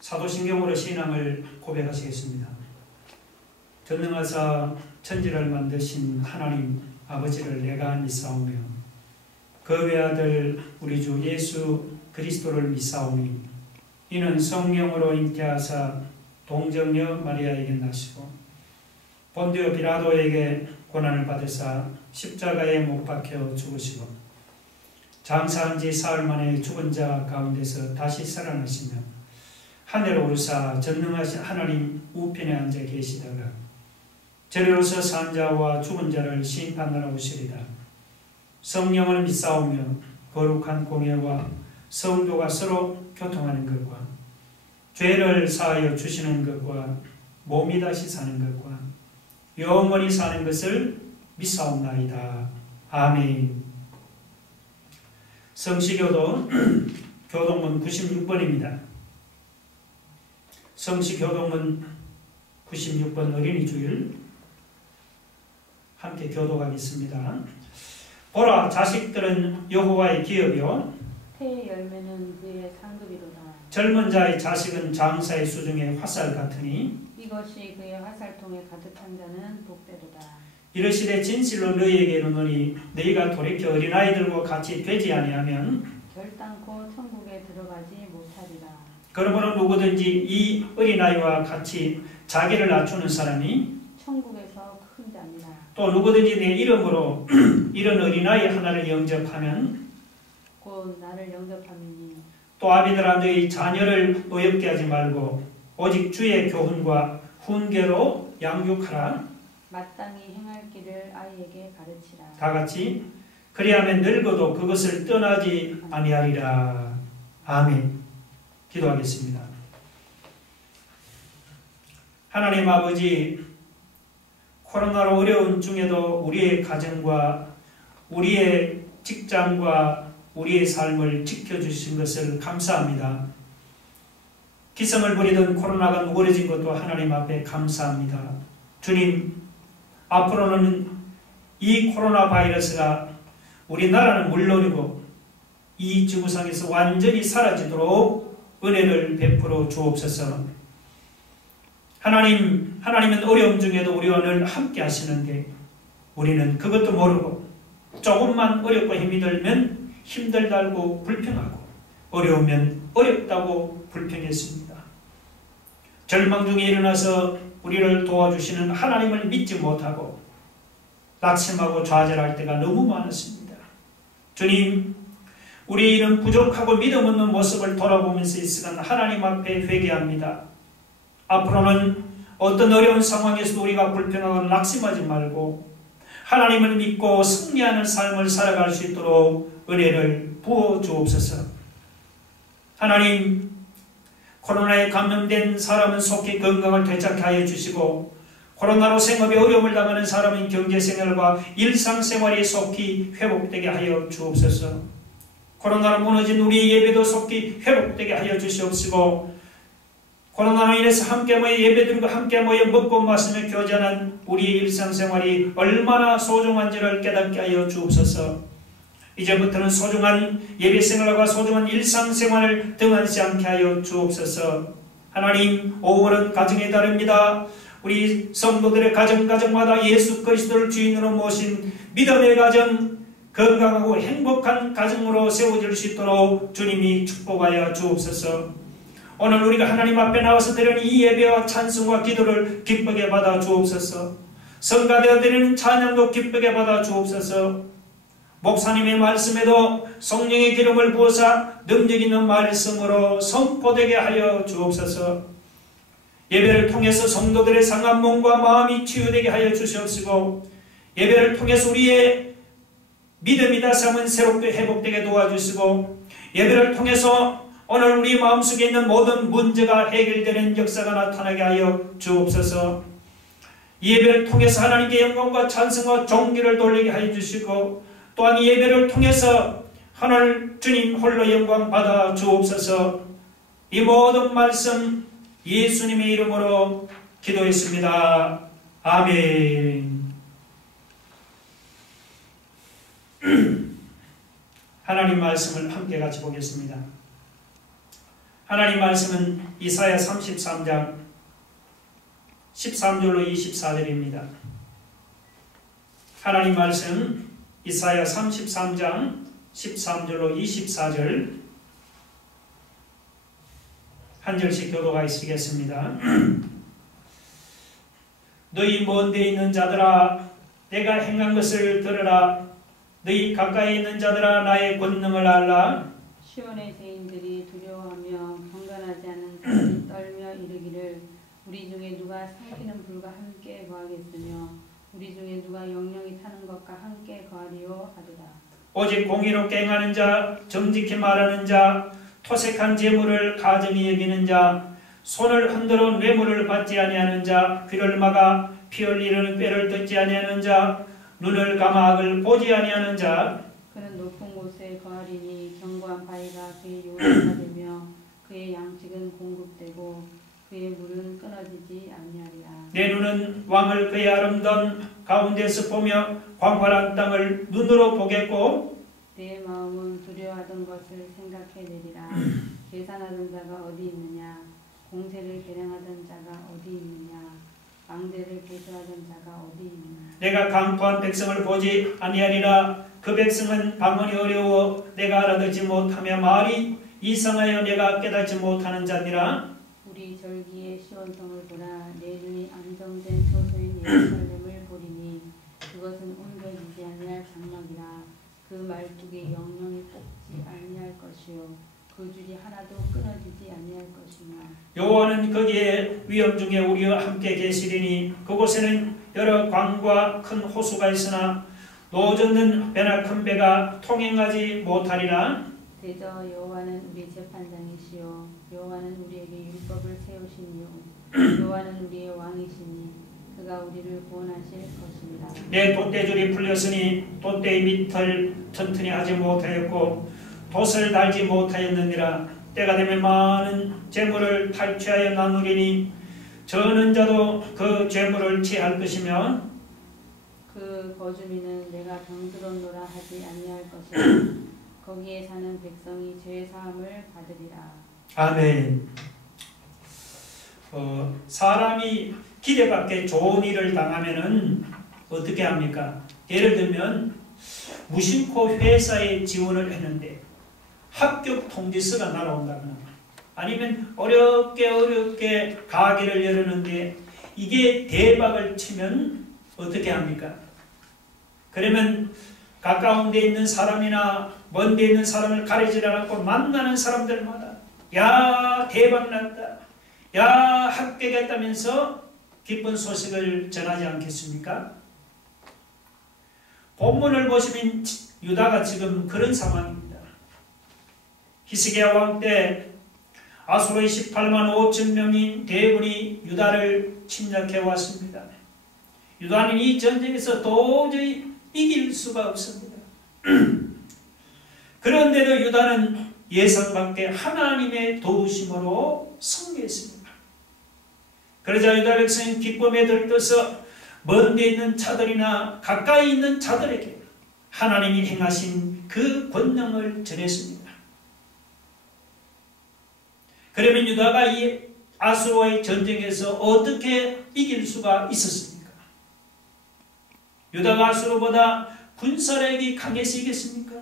사도신경으로 신앙을 고백하시겠습니다. 전능하사 천지를 만드신 하나님 아버지를 내가 믿사오며 그 외아들 우리 주 예수 그리스도를 믿사오니 이는 성령으로 잉태하사 동정녀 마리아에게 나시고 본디오 빌라도에게 고난을 받으사 십자가에 못 박혀 죽으시고 장사한 지 사흘 만에 죽은 자 가운데서 다시 살아나시며 하늘에 오르사 전능하신 하나님 우편에 앉아 계시다가 저리로서 산 자와 죽은 자를 심판하러 오시리다. 성령을 믿사오며 거룩한 공예와 성도가 서로 교통하는 것과 죄를 사하여 주시는 것과 몸이 다시 사는 것과 영원히 사는 것을 믿사옵나이다. 아멘. 성시교도 교동문 96번입니다. 성시교동문 96번 어린이 주일 함께 교독하겠습니다. 보라, 자식들은 여호와의 기업이요 태의 열매는 그의 상급이로다. 젊은 자의 자식은 장사의 수중에 화살 같으니 이것이 그의 화살통에 가득한 자는 복되도다. 이르시되 진실로 너희에게 이르노니 너희가 돌이켜 어린아이들과 같이 되지 아니하면 결단코 천국에 들어가지 못하리라. 그러므로 누구든지 이 어린아이와 같이 자기를 낮추는 사람이 천국에서 큰 자니라. 또 누구든지 내 이름으로 이런 어린아이 하나를 영접하면 곧 나를 영접함이니 또 아비들아 너희 자녀를 어렵게 하지 말고 오직 주의 교훈과 훈계로 양육하라. 마땅히 행할 길을 아이에게 가르치라. 다 같이 그리하면 늙어도 그것을 떠나지 아니하리라. 아멘. 기도하겠습니다. 하나님 아버지, 코로나로 어려운 중에도 우리의 가정과 우리의 직장과 우리의 삶을 지켜주신 것을 감사합니다. 기성을 부리던 코로나가 누그러진 것도 하나님 앞에 감사합니다. 주님, 앞으로는 이 코로나 바이러스가 우리나라는 물론이고 이 지구상에서 완전히 사라지도록 은혜를 베풀어 주옵소서. 하나님은 어려움 중에도 우리와 늘 함께 하시는데 우리는 그것도 모르고 조금만 어렵고 힘이 들면 힘들다고 불평하고 어려우면 어렵다고 불평했습니다. 절망 중에 일어나서 우리를 도와주시는 하나님을 믿지 못하고 낙심하고 좌절할 때가 너무 많았습니다. 주님, 우리 이런 부족하고 믿음 없는 모습을 돌아보면서 이 시간 하나님 앞에 회개합니다. 앞으로는 어떤 어려운 상황에서도 우리가 불평하고 낙심하지 말고 하나님을 믿고 승리하는 삶을 살아갈 수 있도록 은혜를 부어 주옵소서. 하나님, 코로나에 감염된 사람은 속히 건강을 되찾게 하여 주시고 코로나로 생업에 어려움을 당하는 사람은 경제생활과 일상생활이 속히 회복되게 하여 주옵소서. 코로나로 무너진 우리 예배도 속히 회복되게 하여 주시옵시고 코로나로 인해서 함께 모여 예배드리고 함께 모여 먹고 마시며 교제하는 우리의 일상생활이 얼마나 소중한지를 깨닫게 하여 주옵소서. 이제부터는 소중한 예배생활과 소중한 일상생활을 등한시 않게 하여 주옵소서. 하나님, 5월은 가정의 달입니다. 우리 성도들의 가정마다 예수 그리스도를 주인으로 모신 믿음의 가정, 건강하고 행복한 가정으로 세워질 수 있도록 주님이 축복하여 주옵소서. 오늘 우리가 하나님 앞에 나와서 드리는 이 예배와 찬송과 기도를 기쁘게 받아 주옵소서. 성가되어 드리는 찬양도 기쁘게 받아 주옵소서. 목사님의 말씀에도 성령의 기름을 부어서 능력 있는 말씀으로 선포되게 하여 주옵소서. 예배를 통해서 성도들의 상한 몸과 마음이 치유되게 하여 주시옵시고 예배를 통해서 우리의 믿음이 다시 한번 새롭게 회복되게 도와주시고 예배를 통해서 오늘 우리 마음속에 있는 모든 문제가 해결되는 역사가 나타나게 하여 주옵소서. 이 예배를 통해서 하나님께 영광과 찬송과 존귀를 돌리게 하여 주시고 또한 이 예배를 통해서 하늘 주님 홀로 영광 받아 주옵소서. 이 모든 말씀 예수님의 이름으로 기도했습니다. 아멘. 하나님 말씀을 함께 같이 보겠습니다. 하나님 말씀은 이사야 33장 13절로 24절입니다. 하나님 말씀 이사야 33장 13절로 24절 한 절씩 교독하시겠습니다. 너희 먼 데 있는 자들아 내가 행한 것을 들으라. 너희 가까이 있는 자들아 나의 권능을 알라. 시온의 죄인들이 두려워하며 경건하지 않은 자들이 떨며 이르기를 우리 중에 누가 살기는 불과 함께 거하겠으며 우리 중에 누가 영영이 타는 것과 함께 거하리요 하리라. 오직 공의롭게 행하는 자, 정직히 말하는 자, 토색한 재물을 가증히 여기는 자, 손을 흔들어 뇌물을 받지 아니하는 자, 귀를 막아 피 흘리는 꾀를 듣지 아니하는 자, 눈을 감아 악을 보지 아니하는 자. 그는 높은 곳에 거하리니 견고한 바위가 그의 요새가 되며 그의 양식은 공급되고 그의 물은 끊어지지 아니하리라. 내 눈은 왕을 그의 아름다운 가운데서 보며 광활한 땅을 눈으로 보겠고 내 마음은 두려워하던 것을 생각해내리라. 계산하던 자가 어디 있느냐? 공세를 계량하던 자가 어디 있느냐? 망대를 계수하던 자가 어디 있느냐? 내가 강포한 백성을 보지 아니하리라. 그 백성은 방언이 어려워 내가 알아듣지 못하며 말이 이상하여 내가 깨닫지 못하는 자니라. 우리 절기의 시온성을 보라. 내 눈이 안정된 처소인 예루살렘을 보리니 그것은 옮겨지지 아니할 장막이라. 그 말뚝에 영영이 뽑지 아니할 것이요 그 줄이 하나도 끊어지지 아니할 것이며 여호와는 거기에 위험 중에 우리와 함께 계시리니 그곳에는 여러 강과 큰 호수가 있으나 노젓는 배나 큰 배가 통행하지 못하리라. 대저 여호와는 우리 재판장이시요 여호와는 우리에게 율법을 세우시니요 여호와는 우리의 왕이시니 그가 우리를 구원하실 것입니다. 내 돛대줄이 풀렸으니 돛대의 밑을 튼튼히 하지 못하였고 돛을 달지 못하였느니라. 때가 되면 많은 재물을 탈취하여 나누리니 저는 자도 그 재물을 취할 것이며 그 거주민은 내가 병들었노라 하지 아니할 것이라. 거기에 사는 백성이 죄 사함을 받으리라. 아멘. 사람이 기대밖에 좋은 일을 당하면은 어떻게 합니까? 예를 들면 무심코 회사에 지원을 했는데 합격 통지서가 날아온다거나 아니면 어렵게 가게를 열었는데 이게 대박을 치면 어떻게 합니까? 그러면 가까운 데 있는 사람이나 먼 데 있는 사람을 가리지 않고 만나는 사람들마다 야 대박 났다, 야 합격했다면서 기쁜 소식을 전하지 않겠습니까? 본문을 보시면 유다가 지금 그런 상황입니다. 히스기야 왕 때 아수르의 18만 5천 명인 대군이 유다를 침략해 왔습니다. 유다는 이 전쟁에서 도저히 이길 수가 없습니다. 그런데도 유다는 예상밖에 하나님의 도우심으로 승리했습니다. 그러자 유다 백성은 기쁨에 들떠서 먼 데 있는 자들이나 가까이 있는 자들에게 하나님이 행하신 그 권능을 전했습니다. 그러면 유다가 이 아수르와의 전쟁에서 어떻게 이길 수가 있었습니까? 유다가 아수르보다 군사력이 강해서 이겼습니까?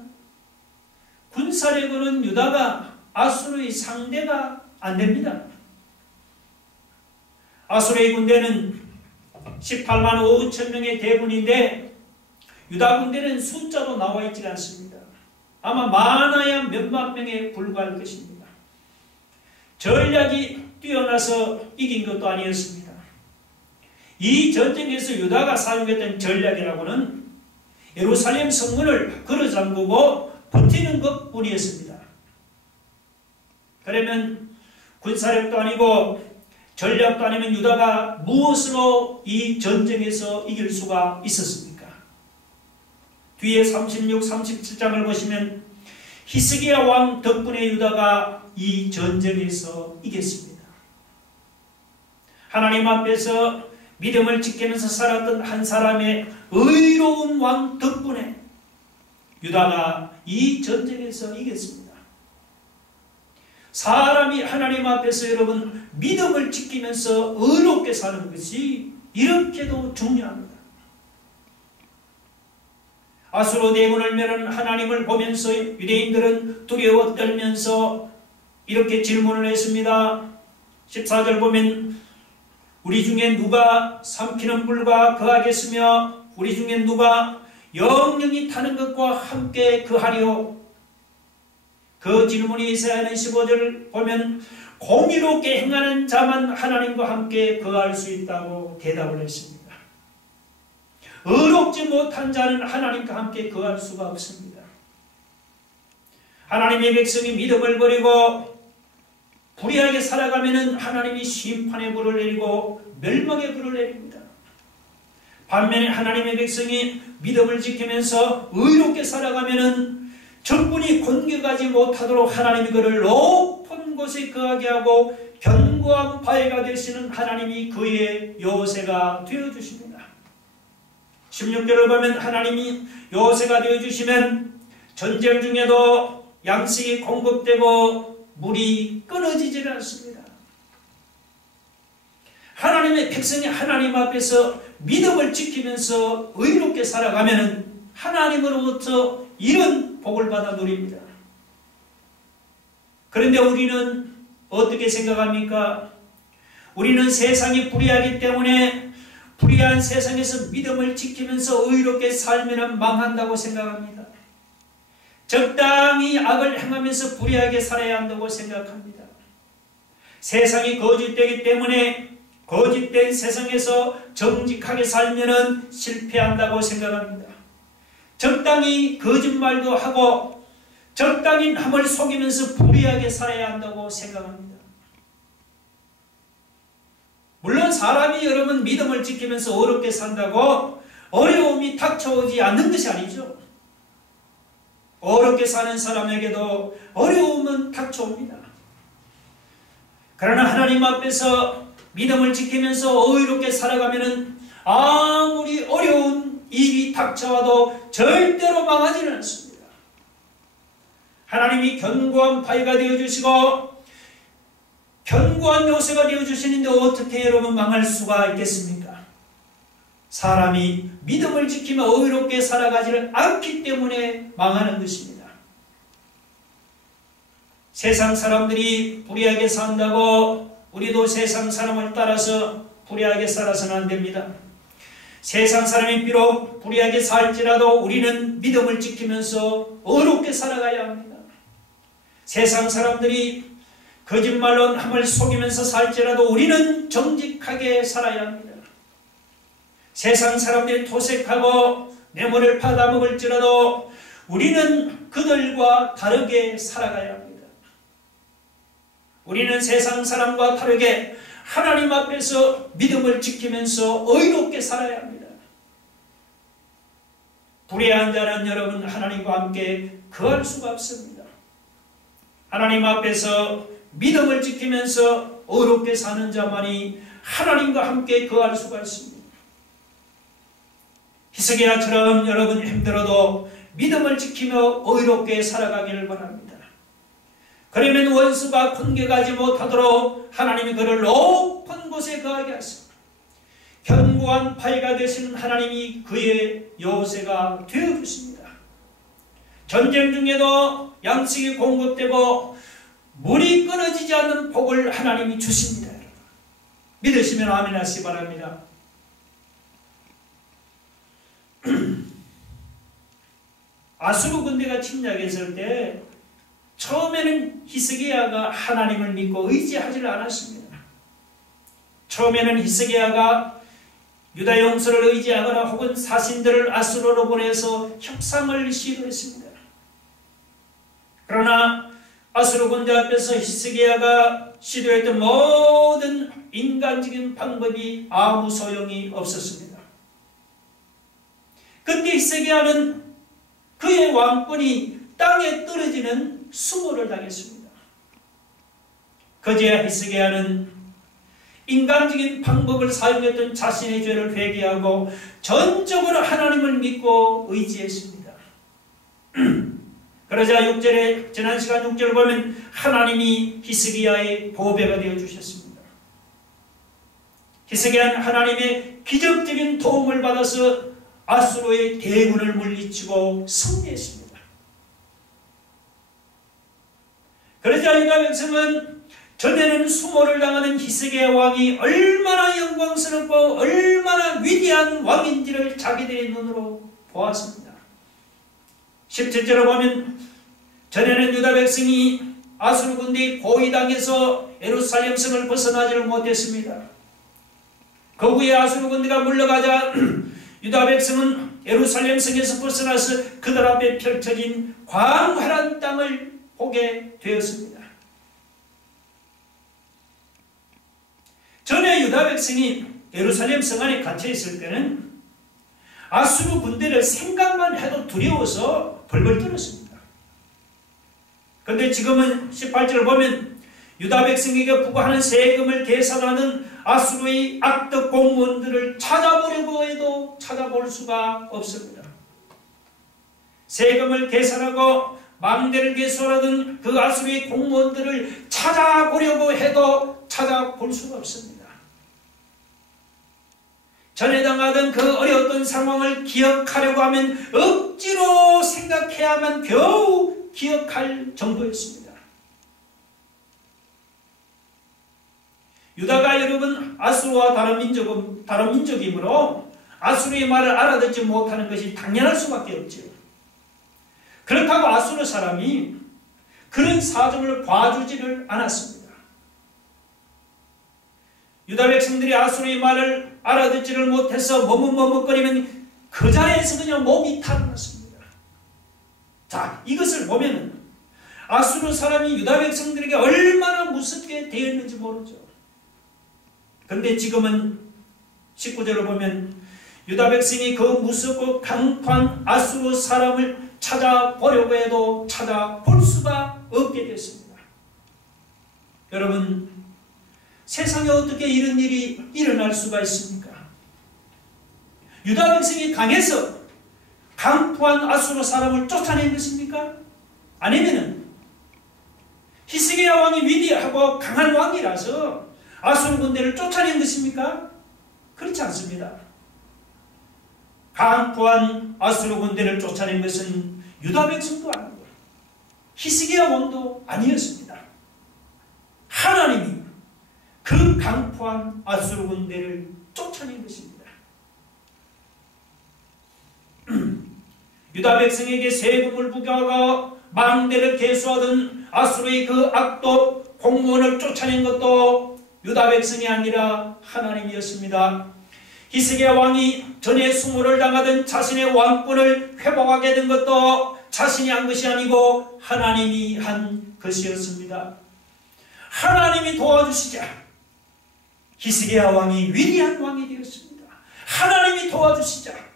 군사력으로는 유다가 아수르의 상대가 안 됩니다. 아수르의 군대는 18만 5천 명의 대군인데 유다 군대는 숫자로 나와 있지 않습니다. 아마 많아야 몇만 명에 불과할 것입니다. 전략이 뛰어나서 이긴 것도 아니었습니다. 이 전쟁에서 유다가 사용했던 전략이라고는 예루살렘 성문을 걸어잠그고 버티는 것뿐이었습니다. 그러면 군사력도 아니고 전략도 아니면 유다가 무엇으로 이 전쟁에서 이길 수가 있었습니까? 뒤에 36, 37장을 보시면 히스기야 왕 덕분에 유다가 이 전쟁에서 이겼습니다. 하나님 앞에서 믿음을 지키면서 살았던 한 사람의 의로운 왕 덕분에 유다가 이 전쟁에서 이겼습니다. 사람이 하나님 앞에서 여러분 믿음을 지키면서 의롭게 사는 것이 이렇게도 중요합니다. 아수르 대군을 멸한 하나님을 보면서 유대인들은 두려워 떨면서 이렇게 질문을 했습니다. 14절 보면 우리 중에 누가 삼키는 불과 거하겠으며 우리 중에 누가 영영이 타는 것과 함께 거하리요. 그 질문이 이사야는 15절 보면 공의롭게 행하는 자만 하나님과 함께 거할 수 있다고 대답을 했습니다. 의롭지 못한 자는 하나님과 함께 거할 수가 없습니다. 하나님의 백성이 믿음을 버리고 불의하게 살아가면 하나님이 심판의 불을 내리고 멸망의 불을 내립니다. 반면에 하나님의 백성이 믿음을 지키면서 의롭게 살아가면 적군이 공격하지 못하도록 하나님이 그를 높은 곳에 거하게 하고 견고한 바위가 되시는 하나님이 그의 요새가 되어주십니다. 16절을 보면 하나님이 요새가 되어주시면 전쟁 중에도 양식이 공급되고 물이 끊어지지 않습니다. 하나님의 백성이 하나님 앞에서 믿음을 지키면서 의롭게 살아가면 하나님으로부터 이런 복을 받아 누립니다. 그런데 우리는 어떻게 생각합니까? 우리는 세상이 불의하기 때문에 불의한 세상에서 믿음을 지키면서 의롭게 살면 망한다고 생각합니다. 적당히 악을 행하면서 불의하게 살아야 한다고 생각합니다. 세상이 거짓되기 때문에 거짓된 세상에서 정직하게 살면 실패한다고 생각합니다. 적당히 거짓말도 하고 적당히 남을 속이면서 불의하게 살아야 한다고 생각합니다. 물론 사람이 여러분 믿음을 지키면서 어렵게 산다고 어려움이 닥쳐오지 않는 것이 아니죠. 어렵게 사는 사람에게도 어려움은 닥쳐옵니다. 그러나 하나님 앞에서 믿음을 지키면서 의롭게 살아가면 아무리 어려운 일이 닥쳐와도 절대로 망하지는 않습니다. 하나님이 견고한 바위가 되어주시고 견고한 요새가 되어주시는데 어떻게 여러분 망할 수가 있겠습니까? 사람이 믿음을 지키며 의롭게 살아가지를 않기 때문에 망하는 것입니다. 세상 사람들이 불의하게 산다고 우리도 세상 사람을 따라서 불의하게 살아서는 안 됩니다. 세상 사람이 비록 불의하게 살지라도 우리는 믿음을 지키면서 의롭게 살아가야 합니다. 세상 사람들이 거짓말로 남을 속이면서 살지라도 우리는 정직하게 살아야 합니다. 세상 사람들이 토색하고 뇌물을 받아먹을지라도 우리는 그들과 다르게 살아가야 합니다. 우리는 세상 사람과 다르게 하나님 앞에서 믿음을 지키면서 의롭게 살아야 합니다. 불의한 자는 여러분 하나님과 함께 거할 수가 없습니다. 하나님 앞에서 믿음을 지키면서 의롭게 사는 자만이 하나님과 함께 거할 수가 있습니다. 히스기야처럼 여러분 힘들어도 믿음을 지키며 의롭게 살아가기를 바랍니다. 그러면 원수가 공격하지 못하도록 하나님이 그를 높은 곳에 거하게 하시고 견고한 바위가 되시는 하나님이 그의 요새가 되어주십니다. 전쟁 중에도 양식이 공급되고 물이 끊어지지 않는 복을 하나님이 주십니다. 믿으시면 아멘 하시기 바랍니다. 아수르 군대가 침략했을 때 처음에는 히스기야가 하나님을 믿고 의지하지를 않았습니다. 처음에는 히스기야가 유다 용서를 의지하거나 혹은 사신들을 아수르로 보내서 협상을 시도했습니다. 그러나 아수르 군대 앞에서 히스기야가 시도했던 모든 인간적인 방법이 아무 소용이 없었습니다. 그때 히스기야는 그의 왕권이 땅에 떨어지는 수모를 당했습니다. 그제야 히스기야는 인간적인 방법을 사용했던 자신의 죄를 회개하고 전적으로 하나님을 믿고 의지했습니다. 그러자 6절에 지난 시간 6절을 보면 하나님이 히스기야의 보배가 되어 주셨습니다. 히스기야는 하나님의 기적적인 도움을 받아서 아수르의 대군을 물리치고 승리했습니다. 그러자 유다 백성은 전에는 수모를 당하는 히스기야 왕이 얼마나 영광스럽고 얼마나 위대한 왕인지를 자기들의 눈으로 보았습니다. 17절을 보면 전에는 유다 백성이 아수르 군대의 포위당해서 예루살렘 성을 벗어나지를 못했습니다. 그 후에 아수르 군대가 물러가자 유다 백성은 예루살렘 성에서 벗어나서 그들 앞에 펼쳐진 광활한 땅을 보게 되었습니다. 전에 유다 백성이 예루살렘 성 안에 갇혀 있을 때는 아수르 군대를 생각만 해도 두려워서 벌벌 떨었습니다. 그런데 지금은 18절을 보면 유다 백성에게 부과하는 세금을 계산하는 아수르의 악덕 공무원들을 찾아보려고 해도 찾아볼 수가 없습니다. 세금을 계산하고 망대를 개수하던 그 아수르의 공무원들을 찾아보려고 해도 찾아볼 수가 없습니다. 전에 당하던 그 어려웠던 상황을 기억하려고 하면 억지로 생각해야만 겨우 기억할 정도였습니다. 유다가 여러분 아수르와 다른 민족이므로 아수르의 말을 알아듣지 못하는 것이 당연할 수밖에 없죠. 그렇다고 아수르 사람이 그런 사정을 봐주지를 않았습니다. 유다 백성들이 아수르의 말을 알아듣지를 못해서 머뭇머뭇거리면 그 자리에서 그냥 목이 타들었습니다. 자, 이것을 보면 아수르 사람이 유다 백성들에게 얼마나 무섭게 되었는지 모르죠. 그런데 지금은 19절을 보면 유다 백성이 그 무섭고 강한 아수르 사람을 찾아보려고 해도 찾아볼 수가 없게 됐습니다. 여러분, 세상에 어떻게 이런 일이 일어날 수가 있습니까? 유다 백성이 강해서 강포한 아수르 사람을 쫓아낸 것입니까? 아니면은 히스기야 왕이 위대하고 강한 왕이라서 아수르 군대를 쫓아낸 것입니까? 그렇지 않습니다. 강포한 아수르 군대를 쫓아낸 것은 유다 백성도 아니고 히스기야 왕도 아니었습니다. 하나님이 그 강포한 아수르 군대를 쫓아낸 것입니다. 유다 백성에게 세금을 부과하고 망대를 개수하던 아수르의 그 악독 공무원을 쫓아낸 것도 유다 백성이 아니라 하나님이었습니다. 히스기야 왕이 전에 수모를 당하던 자신의 왕권을 회복하게 된 것도 자신이 한 것이 아니고 하나님이 한 것이었습니다. 하나님이 도와주시자 히스기야 왕이 위대한 왕이 되었습니다. 하나님이 도와주시자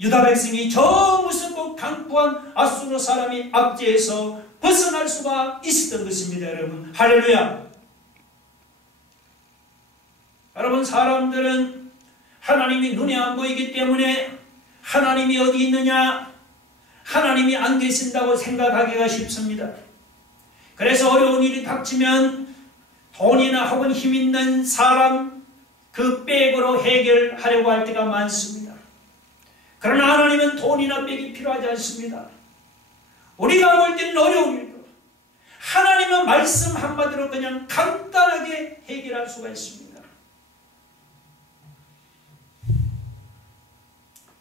유다 백성이 저 무섭고 강포한 아수르 사람이 압제해서 벗어날 수가 있었던 것입니다. 여러분, 할렐루야. 여러분, 사람들은 하나님이 눈에 안 보이기 때문에 하나님이 어디 있느냐, 하나님이 안 계신다고 생각하기가 쉽습니다. 그래서 어려운 일이 닥치면 돈이나 혹은 힘 있는 사람 그 백으로 해결하려고 할 때가 많습니다. 그러나 하나님은 돈이나 백이 필요하지 않습니다. 우리가 볼 때는 어려운 일도 하나님은 말씀 한마디로 그냥 간단하게 해결할 수가 있습니다.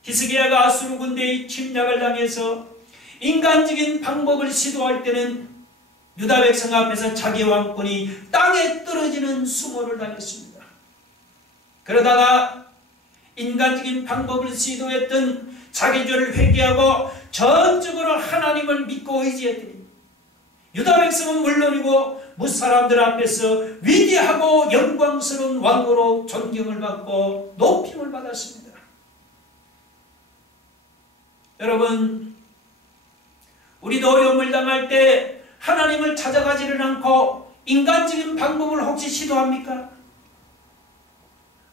히스기야가 아수르 군대의 침략을 당해서 인간적인 방법을 시도할 때는 유다 백성 앞에서 자기 왕권이 땅에 떨어지는 수모를 당했습니다. 그러다가 인간적인 방법을 시도했던 자기 죄를 회개하고 전적으로 하나님을 믿고 의지했더니 유다 백성은 물론이고 무사람들 앞에서 위대하고 영광스러운 왕으로 존경을 받고 높임을 받았습니다. 여러분, 우리도 어려움을 당할 때 하나님을 찾아가지를 않고 인간적인 방법을 혹시 시도합니까?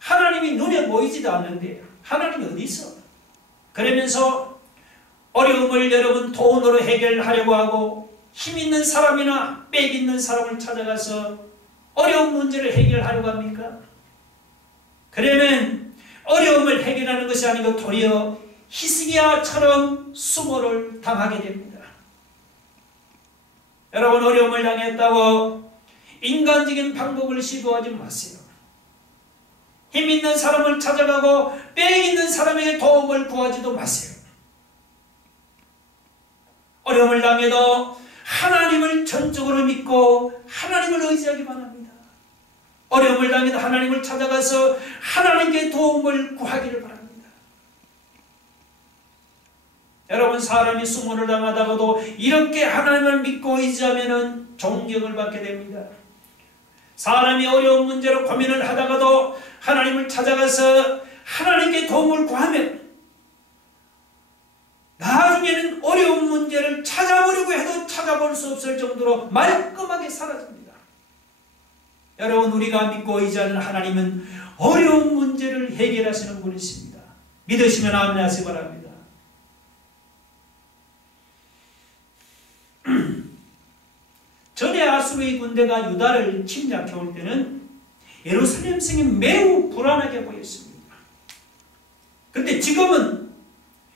하나님이 눈에 보이지도 않는데 하나님이 어디 있어? 그러면서 어려움을 여러분 돈으로 해결하려고 하고 힘 있는 사람이나 빽 있는 사람을 찾아가서 어려운 문제를 해결하려고 합니까? 그러면 어려움을 해결하는 것이 아니고 도리어 히스기야처럼 수모를 당하게 됩니다. 여러분, 어려움을 당했다고 인간적인 방법을 시도하지 마세요. 힘 있는 사람을 찾아가고 빽 있는 사람에게 도움을 구하지도 마세요. 어려움을 당해도 하나님을 전적으로 믿고 하나님을 의지하기만 합니다. 어려움을 당해도 하나님을 찾아가서 하나님께 도움을 구하기를 바랍니다. 여러분, 사람이 수모를 당하다가도 이렇게 하나님을 믿고 의지하면 존경을 받게 됩니다. 사람이 어려운 문제로 고민을 하다가도 하나님을 찾아가서 하나님께 도움을 구하면 나중에는 어려운 문제를 찾아보려고 해도 찾아볼 수 없을 정도로 말끔하게 사라집니다. 여러분, 우리가 믿고 의지하는 하나님은 어려운 문제를 해결하시는 분이십니다. 믿으시면 아멘 하시기 바랍니다. 전에 아수르의 군대가 유다를 침략해 올 때는 예루살렘 성이 매우 불안하게 보였습니다. 그런데 지금은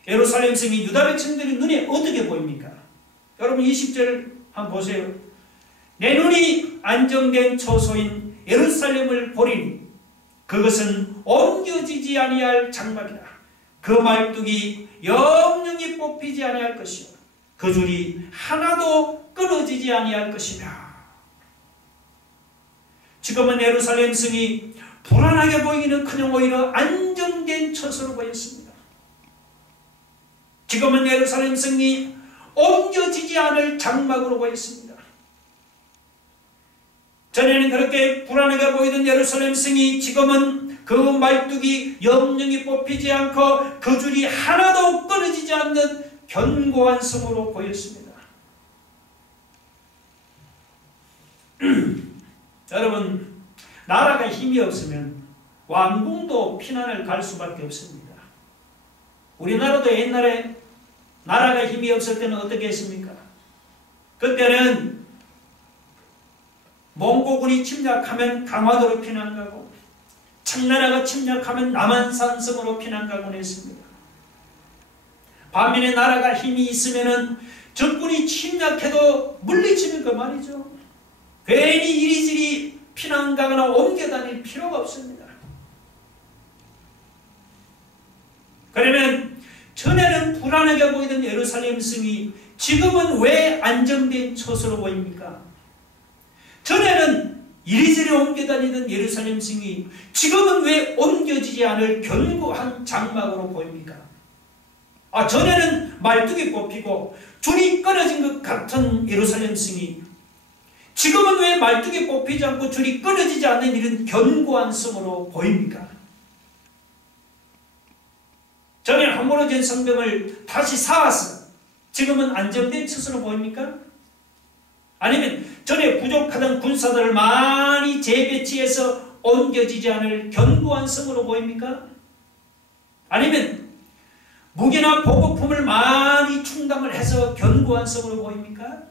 예루살렘 성이 유다 백성들의 눈에 어떻게 보입니까? 여러분, 20절 한번 보세요. 내 눈이 안정된 처소인 예루살렘을 보리니 그것은 옮겨지지 아니할 장막이라. 그 말뚝이 영영이 뽑히지 아니할 것이요 그 줄이 하나도 끊어지지 아니할 것이라. 지금은 예루살렘 성이 불안하게 보이기는커녕 오히려 안정된 처소로 보였습니다. 지금은 예루살렘 성이 옮겨지지 않을 장막으로 보였습니다. 전에는 그렇게 불안하게 보이던 예루살렘 성이 지금은 그 말뚝이 영영이 뽑히지 않고 그 줄이 하나도 끊어지지 않는 견고한 성으로 보였습니다. 여러분, 나라가 힘이 없으면 왕궁도 피난을 갈 수밖에 없습니다. 우리나라도 옛날에 나라가 힘이 없을 때는 어떻게 했습니까? 그때는 몽고군이 침략하면 강화도로 피난가고 청나라가 침략하면 남한산성으로 피난가곤 했습니다. 반면에 나라가 힘이 있으면 적군이 침략해도 물리치는 그 말이죠. 괜히 이리저리 피난가거나 옮겨 다닐 필요가 없습니다. 그러면 전에는 불안하게 보이던 예루살렘 성이 지금은 왜 안정된 처소로 보입니까? 전에는 이리저리 옮겨 다니던 예루살렘 성이 지금은 왜 옮겨지지 않을 견고한 장막으로 보입니까? 전에는 말뚝이 뽑히고 줄이 끊어진 것 같은 예루살렘 성이 지금은 왜 말뚝이 뽑히지 않고 줄이 끊어지지 않는 이런 견고한 성으로 보입니까? 전에 허물어진 성벽을 다시 쌓아서 지금은 안정된 처소로 보입니까? 아니면 전에 부족하던 군사들을 많이 재배치해서 옮겨지지 않을 견고한 성으로 보입니까? 아니면 무기나 보급품을 많이 충당을 해서 견고한 성으로 보입니까?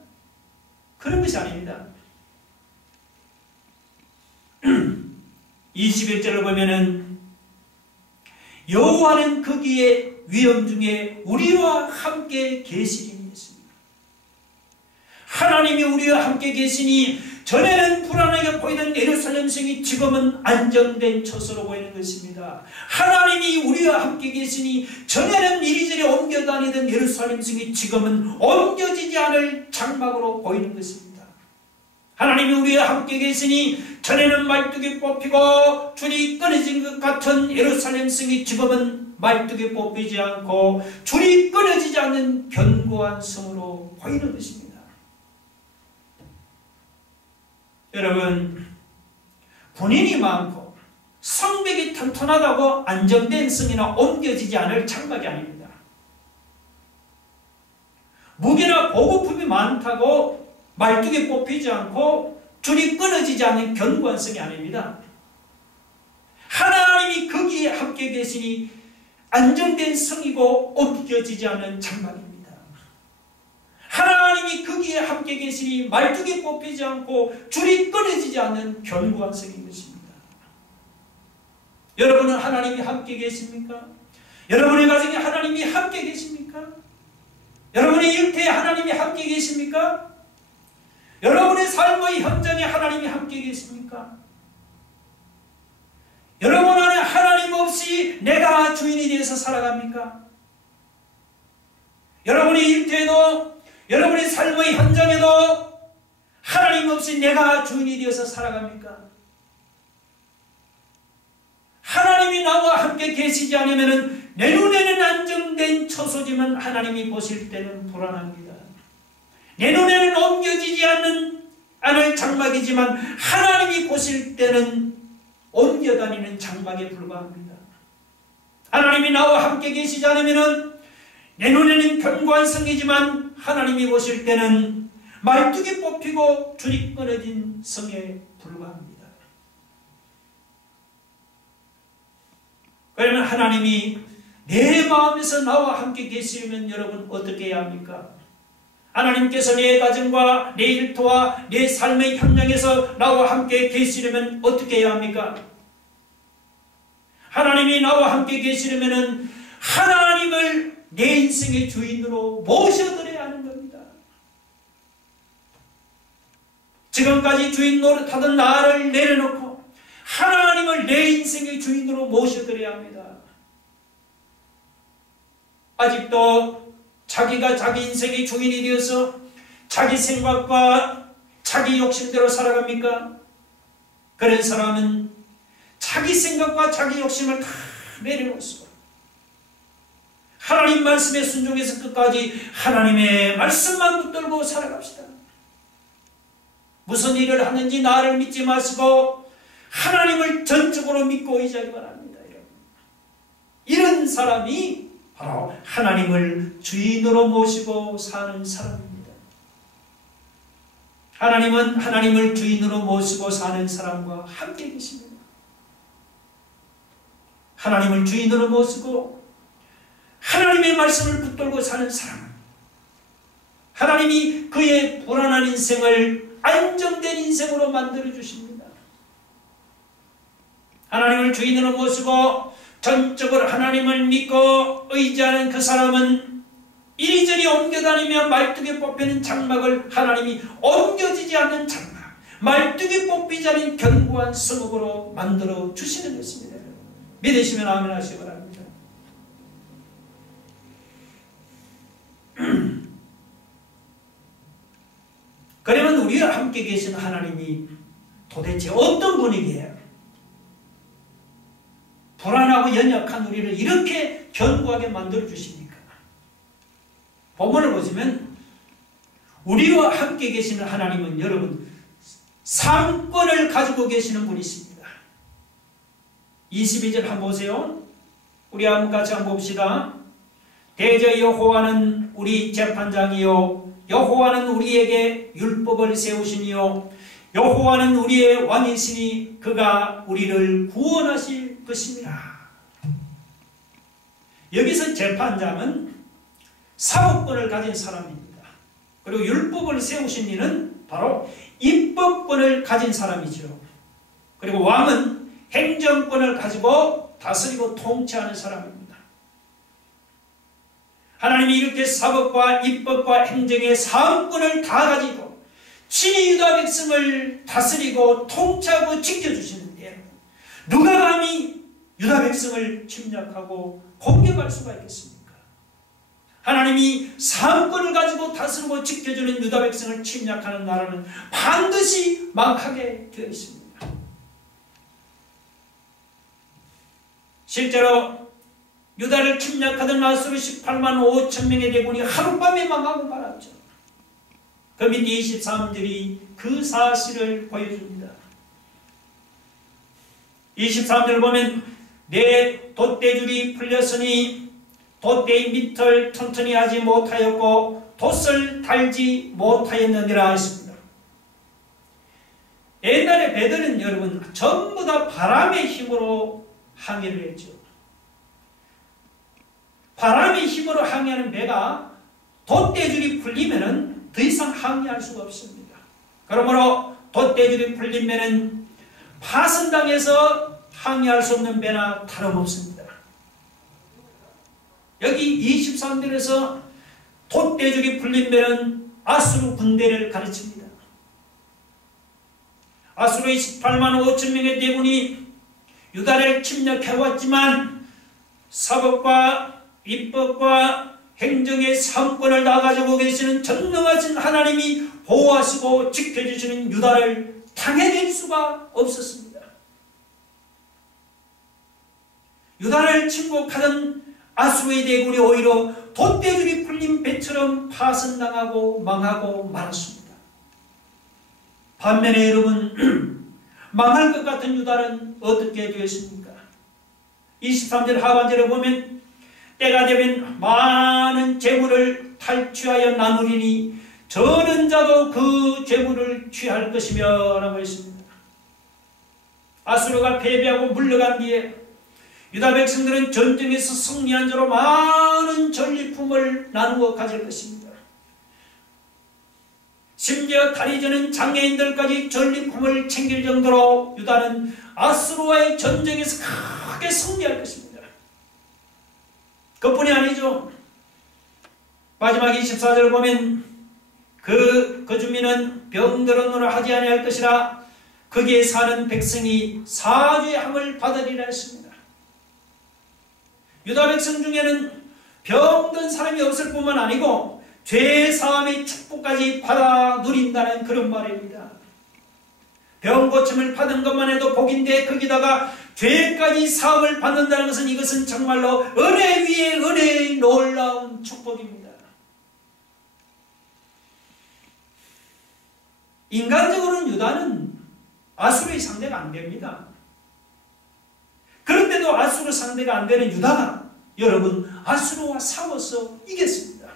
그런 것이 아닙니다. 21절을 보면은 여호와는 거기에 위험 중에 우리와 함께 계시리니 했습니다. 하나님이 우리와 함께 계시니 전에는 불안하게 보이던 예루살렘 성이 지금은 안정된 처소로 보이는 것입니다. 하나님이 우리와 함께 계시니 전에는 이리저리 옮겨 다니던 예루살렘 성이 지금은 옮겨지지 않을 장막으로 보이는 것입니다. 하나님이 우리와 함께 계시니 전에는 말뚝이 뽑히고 줄이 끊어진 것 같은 예루살렘 성이 지금은 말뚝이 뽑히지 않고 줄이 끊어지지 않는 견고한 성으로 보이는 것입니다. 여러분, 군인이 많고 성벽이 튼튼하다고 안정된 성이나 옮겨지지 않을 장막이 아닙니다. 무기나 보급품이 많다고 말뚝이 뽑히지 않고 줄이 끊어지지 않는 견고한 성이 아닙니다. 하나님이 거기에 함께 계시니 안정된 성이고 옮겨지지 않는 장막입니다. 하나님이 거기에 함께 계시니 말뚝이 뽑히지 않고 줄이 끊어지지 않는 견고한 성인 것입니다. 여러분은 하나님이 함께 계십니까? 여러분의 가정에 하나님이 함께 계십니까? 여러분의 일터에 하나님이 함께 계십니까? 여러분의 삶의 현장에 하나님이 함께 계십니까? 여러분 안에 하나님 없이 내가 주인이 되어서 살아갑니까? 여러분의 일터에도, 여러분의 삶의 현장에도 하나님 없이 내가 주인이 되어서 살아갑니까? 하나님이 나와 함께 계시지 않으면 내 눈에는 안정된 처소지만 하나님이 보실 때는 불안합니다. 내 눈에는 옮겨지지 않을 장막이지만 하나님이 보실 때는 옮겨다니는 장막에 불과합니다. 하나님이 나와 함께 계시지 않으면 내 눈에는 견고한 성이지만 하나님이 보실 때는 말뚝이 뽑히고 줄이 끊어진 성에 불과합니다. 그러면 하나님이 내 마음에서 나와 함께 계시려면 여러분 어떻게 해야 합니까? 하나님께서 내 가정과 내 일터와 내 삶의 현장에서 나와 함께 계시려면 어떻게 해야 합니까? 하나님이 나와 함께 계시려면 하나님을 내 인생의 주인으로 모셔드려야 하는 겁니다. 지금까지 주인 노릇하던 나를 내려놓고 하나님을 내 인생의 주인으로 모셔드려야 합니다. 아직도 자기가 자기 인생의 주인이 되어서 자기 생각과 자기 욕심대로 살아갑니까? 그런 사람은 자기 생각과 자기 욕심을 다 내려놓고 하나님 말씀에 순종해서 끝까지 하나님의 말씀만 붙들고 살아갑시다. 무슨 일을 하는지 나를 믿지 마시고 하나님을 전적으로 믿고 의지하기 바랍니다. 이런 사람이 바로 하나님을 주인으로 모시고 사는 사람입니다. 하나님은 하나님을 주인으로 모시고 사는 사람과 함께 계십니다. 하나님을 주인으로 모시고 하나님의 말씀을 붙들고 사는 사람, 하나님이 그의 불안한 인생을 안정된 인생으로 만들어 주십니다. 하나님을 주인으로 모시고 전적으로 하나님을 믿고 의지하는 그 사람은 이리저리 옮겨다니며 말뚝에 뽑히는 장막을 하나님이 옮겨지지 않는 장막, 말뚝에 뽑히지 않은 견고한 성읍으로 만들어 주시는 것입니다. 믿으시면 아멘 하시기 바랍니다. 그러면 우리와 함께 계신 하나님이 도대체 어떤 분이기에 불안하고 연약한 우리를 이렇게 견고하게 만들어 주십니까? 본문을 보시면 우리와 함께 계시는 하나님은 여러분 상권을 가지고 계시는 분이십니다. 22절 한번 보세요. 우리 한번 같이 한번 봅시다. 대저 여호와는 우리 재판장이요 여호와는 우리에게 율법을 세우시니요 여호와는 우리의 왕이시니 그가 우리를 구원하실 것입니다. 여기서 재판장은 사법권을 가진 사람입니다. 그리고 율법을 세우신 이는 바로 입법권을 가진 사람이죠. 그리고 왕은 행정권을 가지고 다스리고 통치하는 사람입니다. 하나님이 이렇게 사법과 입법과 행정의 사업권을 다 가지고 친히 유다 백성을 다스리고 통치하고 지켜주시는데 누가 감히 유다 백성을 침략하고 공격할 수가 있겠습니까? 하나님이 사업권을 가지고 다스리고 지켜주는 유다 백성을 침략하는 나라는 반드시 망하게 되어 있습니다. 실제로 유다를 침략하던 아수르 18만 5천 명의 대군이 하룻밤에 망하고 말았죠. 그 밑에 23절이 그 사실을 보여줍니다. 23절을 보면 내 돛대줄이 풀렸으니 돛대의 밑을 튼튼히 하지 못하였고 돛을 달지 못하였느니라 했습니다. 옛날에 배들은 여러분 전부 다 바람의 힘으로 항해를 했죠. 바람의 힘으로 항해하는 배가 돛대줄이 풀리면은 더 이상 항의할 수가 없습니다. 그러므로 돛대줄이 풀리면은 파선당에서 항의할 수 없는 배나 다름없습니다. 여기 23절에서 돛대줄이 풀리면은 아수르 군대를 가르칩니다. 아수르의 18만 5천 명의 대군이 유다를 침략해왔지만 사법과 입법과 행정의 상권을 다 가지고 계시는 전능하신 하나님이 보호하시고 지켜주시는 유다를 당해낼 수가 없었습니다. 유다를 침공하던 아수르의 대군이 오히려 돛대줄이 풀린 배처럼 파선당하고 망하고 말았습니다. 반면에 여러분, 망할 것 같은 유다는 어떻게 되었습니까? 23절 하반절에 보면 때가 되면 많은 재물을 탈취하여 나누리니 저는 자도 그 재물을 취할 것이며 라고 했습니다. 아수르가 패배하고 물러간 뒤에 유다 백성들은 전쟁에서 승리한 자로 많은 전리품을 나누어 가질 것입니다. 심지어 다리 저는 장애인들까지 전리품을 챙길 정도로 유다는 아수르와의 전쟁에서 크게 승리할 것입니다. 그뿐이 아니죠. 마지막 24절 보면 그 주민은 병들었노라 하지 아니할 것이라 거기에 사는 백성이 사주의 함을 받으리라 했습니다. 유다 백성 중에는 병든 사람이 없을 뿐만 아니고 죄 사함의 축복까지 받아 누린다는 그런 말입니다. 병 고침을 받은 것만 해도 복인데 거기다가 죄까지 사함을 받는다는 것은 이것은 정말로 은혜 위에 은혜의 놀라운 축복입니다. 인간적으로는 유다는 아수르의 상대가 안 됩니다. 그런데도 아수르 상대가 안 되는 유다가 여러분 아수르와 싸워서 이겼습니다.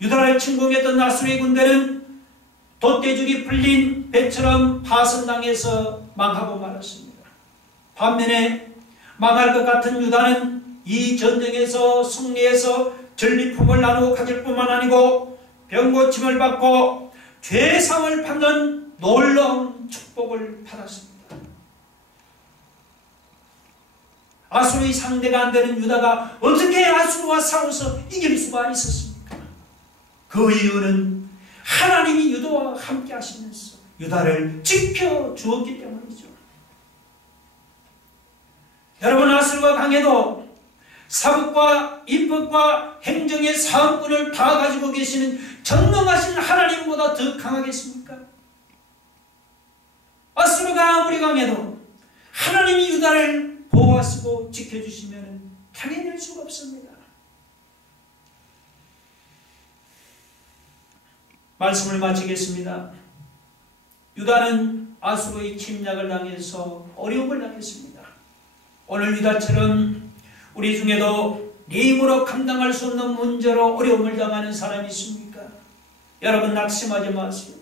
유다를 침공했던 아수르의 군대는 돛대줄이 풀린 배처럼 파선당해서 망하고 말았습니다. 반면에 망할 것 같은 유다는 이 전쟁에서 승리해서 전리품을 나누고 가질 뿐만 아니고 병고침을 받고 죄상을 받는 놀라운 축복을 받았습니다. 아수르의 상대가 안 되는 유다가 어떻게 아수르와 싸워서 이길 수가 있었습니까? 그 이유는 하나님이 유다와 함께 하시면서 유다를 지켜주었기 때문이죠. 여러분, 아수르가 강해도 사법과 입법과 행정의 사업권을 다 가지고 계시는 전능하신 하나님보다 더 강하겠습니까? 아수르가 아무리 강해도 하나님이 유다를 보호하시고 지켜주시면 당해낼 수가 없습니다. 말씀을 마치겠습니다. 유다는 아수르의 침략을 당해서 어려움을 당했습니다. 오늘 유다처럼 우리 중에도 내 힘으로 감당할 수 없는 문제로 어려움을 당하는 사람이 있습니까? 여러분 낙심하지 마세요.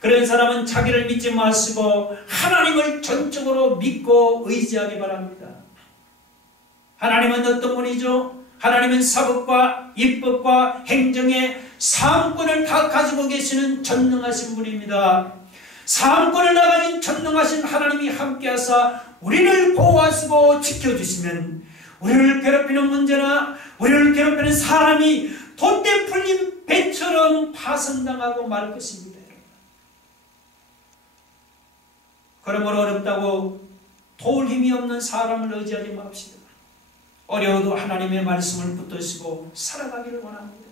그런 사람은 자기를 믿지 마시고 하나님을 전적으로 믿고 의지하기 바랍니다. 하나님은 어떤 분이죠? 하나님은 사법과 입법과 행정의 사함권을 다 가지고 계시는 전능하신 분입니다. 사함권을 다 가진 전능하신 하나님이 함께하사 우리를 보호하시고 지켜주시면 우리를 괴롭히는 문제나 우리를 괴롭히는 사람이 돛대 풀린 배처럼 파선당하고 말 것입니다. 그러므로 어렵다고 도울 힘이 없는 사람을 의지하지 맙시다. 어려워도 하나님의 말씀을 붙드시고 살아가기를 원합니다.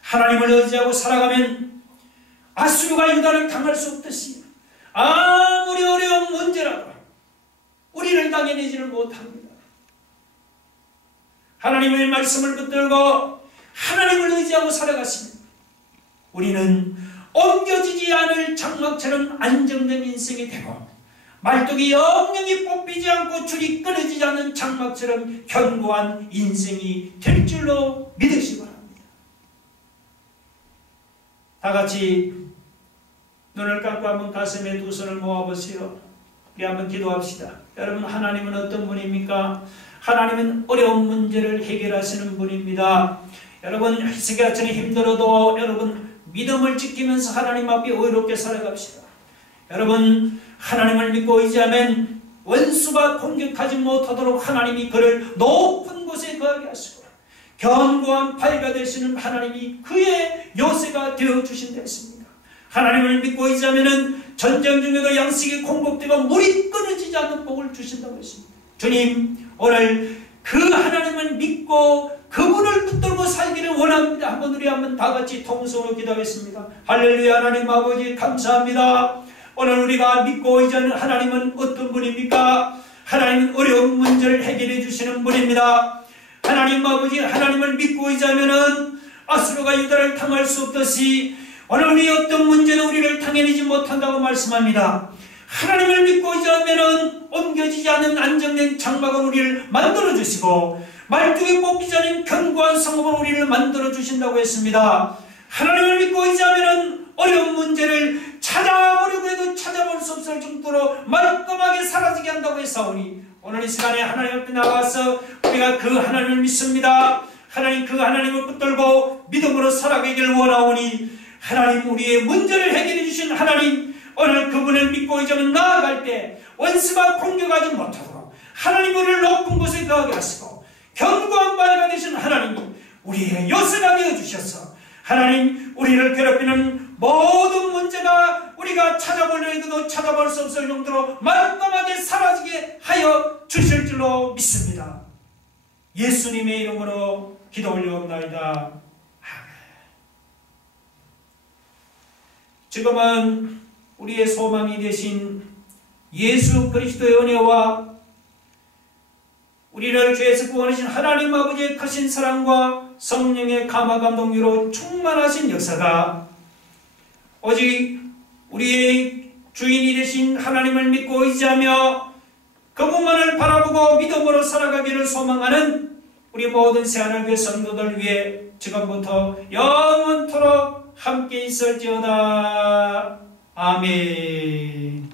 하나님을 의지하고 살아가면 아수르가 유다를 당할 수 없듯이 아무리 어려운 문제라도 우리를 당해내지를 못합니다. 하나님의 말씀을 붙들고 하나님을 의지하고 살아가시면 우리는 옮겨지지 않을 장막처럼 안정된 인생이 되고 말뚝이 영영이 뽑히지 않고 줄이 끊어지지 않는 장막처럼 견고한 인생이 될 줄로 믿으시기 바랍니다. 다같이 눈을 감고 한번 가슴에 두 손을 모아보세요. 우리 한번 기도합시다. 여러분, 하나님은 어떤 분입니까? 하나님은 어려운 문제를 해결하시는 분입니다. 여러분 히스기야처럼 힘들어도 여러분 믿음을 지키면서 하나님 앞에 의롭게 살아갑시다. 여러분 하나님을 믿고 의지하면 원수가 공격하지 못하도록 하나님이 그를 높은 곳에 거하게 하시고 견고한 바위가 되시는 하나님이 그의 요새가 되어주신다 했습니다. 하나님을 믿고 의지하면 전쟁 중에도 양식이 공급되고 물이 끊어지지 않는 복을 주신다고 했습니다. 주님 오늘 그 하나님을 믿고 그분을 붙들고 살기를 원합니다. 한번 우리 한번 다 같이 통성으로 기도하겠습니다. 할렐루야. 하나님 아버지 감사합니다. 오늘 우리가 믿고 의지하는 하나님은 어떤 분입니까? 하나님은 어려운 문제를 해결해 주시는 분입니다. 하나님 아버지 하나님을 믿고 의지하면은 아수르가 유다를 당할 수 없듯이 오늘 우리 어떤 문제는 우리를 당해내지 못한다고 말씀합니다. 하나님을 믿고 의지하면은 옮겨지지 않는 안정된 장막으로 우리를 만들어 주시고 말뚝에 뽑히지 않은 견고한 성읍으로 우리를 만들어 주신다고 했습니다. 하나님을 믿고 의지하면은 어려운 문제를 찾아보려고 해도 찾아볼 수 없을 정도로 말끔하게 사라지게 한다고 했사오니 오늘 이 시간에 하나님 앞에 나와서 우리가 그 하나님을 믿습니다. 하나님 그 하나님을 붙들고 믿음으로 살아가기를 원하오니 하나님 우리의 문제를 해결해 주신 하나님 오늘 그분을 믿고 의지하면 나아갈 때 원수가 공격하지 못하도록 하나님 우리를 높은 곳에 거하게 하시고 견고한 바위가 되신 하나님이 우리의 요새가 되어주셔서 하나님 우리를 괴롭히는 모든 문제가 우리가 찾아보려 해도 찾아볼 수 없을 정도로 말끔하게 사라지게 하여 주실 줄로 믿습니다. 예수님의 이름으로 기도 올려옵나이다. 지금은 우리의 소망이 되신 예수 그리스도의 은혜와 우리를 죄에서 구원하신 하나님 아버지의 크신 사랑과 성령의 감화 감동으로 충만하신 역사가 오직 우리의 주인이 되신 하나님을 믿고 의지하며 그분만을 바라보고 믿음으로 살아가기를 소망하는 우리 모든 새하늘교회 성도들 위해 지금부터 영원토록 함께 있을지어다. 아멘.